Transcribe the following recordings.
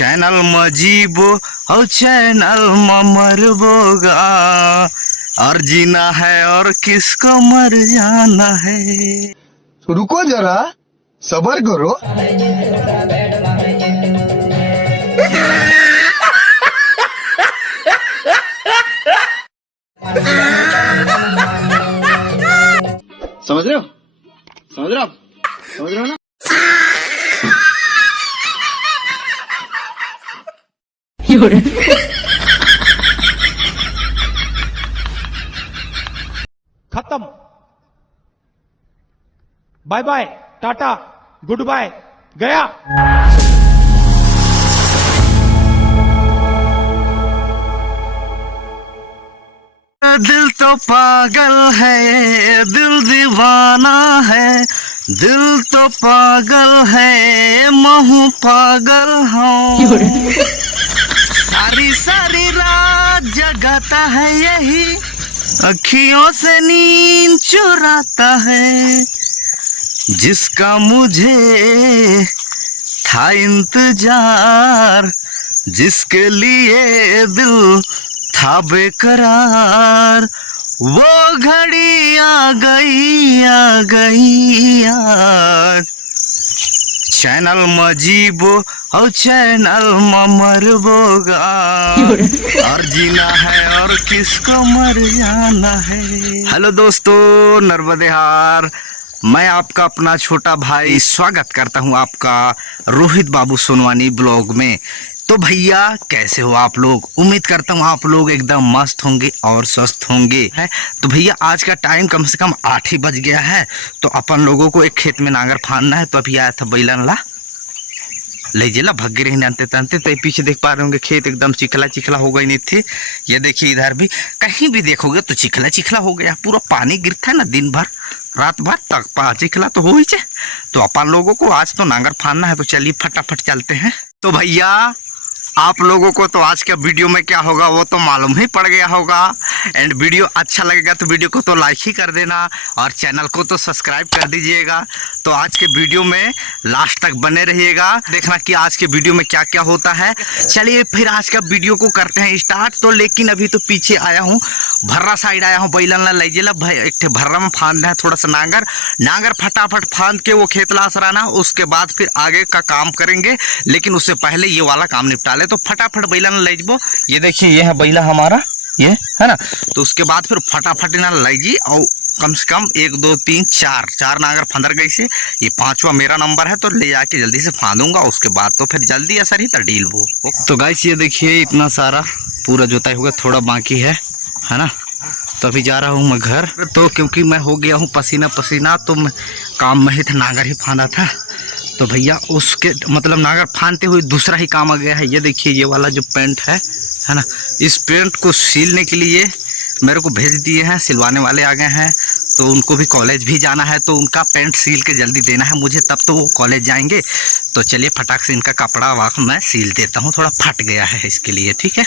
Channel मजीबो और channel मरबोगा, और जीना है और किसको मर जाना है। तो रुको जरा, सबर करो। समझ रहे हो? समझ रहे हो? समझ रहे हो ना? खत्म। Bye bye, tata, goodbye, गया। दिल तो पागल है, दिल दीवाना है, दिल तो पागल है, मैं हूँ पागल हूँ। सारी सारी रात जगाता है यही, अखियों से नींद चुराता है, जिसका मुझे था इंतजार, जिसके लिए दिल था बेकरार, वो घड़ी आ गई यार। चैनल मजीबो और चैनल मरबोगा, और जीना है और किसको मर जाना है। हेलो दोस्तों, नर्मदे हार, मैं आपका अपना छोटा भाई स्वागत करता हूं आपका रोहित बाबू सोनवानी ब्लॉग में। तो भैया कैसे हो आप लोग? उम्मीद करता हूँ आप लोग एकदम मस्त होंगे और स्वस्थ होंगे। है तो भैया आज का टाइम कम से कम 8 ही बज गया है। तो अपन लोगों को एक खेत में नांगर फाड़ना है। तो अभी आया था बैलन ला ले जेला भग्गे रही जानते तनते। तो पीछे देख पा रहे होंगे खेत एकदम चिखला चिखला हो गई नहीं थी। ये देखिए इधर भी कहीं भी देखोगे तो चिखला चिखला हो गया, पूरा पानी गिरता है ना दिन भर रात भर तक चिखला तो हो ही जाए। तो अपन लोगों को आज तो नांगर फाड़ना है। तो चलिए फटाफट चलते हैं। तो भैया आप लोगों को तो आज का वीडियो में क्या होगा वो तो मालूम ही पड़ गया होगा। एंड वीडियो अच्छा लगेगा तो वीडियो को तो लाइक ही कर देना और चैनल को तो सब्सक्राइब कर दीजिएगा। तो आज के वीडियो में लास्ट तक बने रहिएगा, देखना कि आज के वीडियो में क्या क्या होता है। चलिए फिर आज का वीडियो को करते हैं स्टार्ट। तो लेकिन अभी तो पीछे आया हूँ, भर्रा साइड आया हूँ, बैलन ला लीजिएला भाई एक भर्रा में फांदना है थोड़ा सा नांगर फटाफट फांद के वो खेत ला सराना, उसके बाद फिर आगे का काम करेंगे। लेकिन उससे पहले ये वाला काम निपटा ले। तो फटाफट बैला ले जबो। ये देखिए ये है बैला हमारा, ये है ना। तो उसके बाद फिर फटाफट ना लीजिए और कम से कम 1 2 3 4 नांगर फंदर गई से, ये 5वां मेरा नंबर है। तो ले जाके जल्दी से फांदूंगा, उसके बाद तो फिर जल्दी असर ही तो डील वो। तो गाइस ये देखिए इतना सारा पूरा जोताई होगा, थोड़ा बाकी है ना। तो अभी जा रहा हूँ मैं घर। तो क्योंकि मैं हो गया हूँ पसीना पसीना, तो मैं काम में ही था, नांगर ही फांदा था। तो भैया उसके मतलब नांगर फांदते हुए दूसरा ही काम आ गया है। ये देखिए ये वाला जो पेंट है ना, इस पेंट को सीलने के लिए मेरे को भेज दिए हैं, सिलवाने वाले आ गए हैं। तो उनको भी कॉलेज भी जाना है, तो उनका पेंट सील के जल्दी देना है मुझे, तब तो वो कॉलेज जाएंगे। तो चलिए फटाक से इनका कपड़ा वाक मैं सील देता हूँ, थोड़ा फट गया है इसके लिए, ठीक है।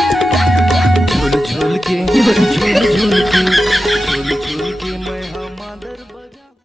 झूल झूल के झूल झूल के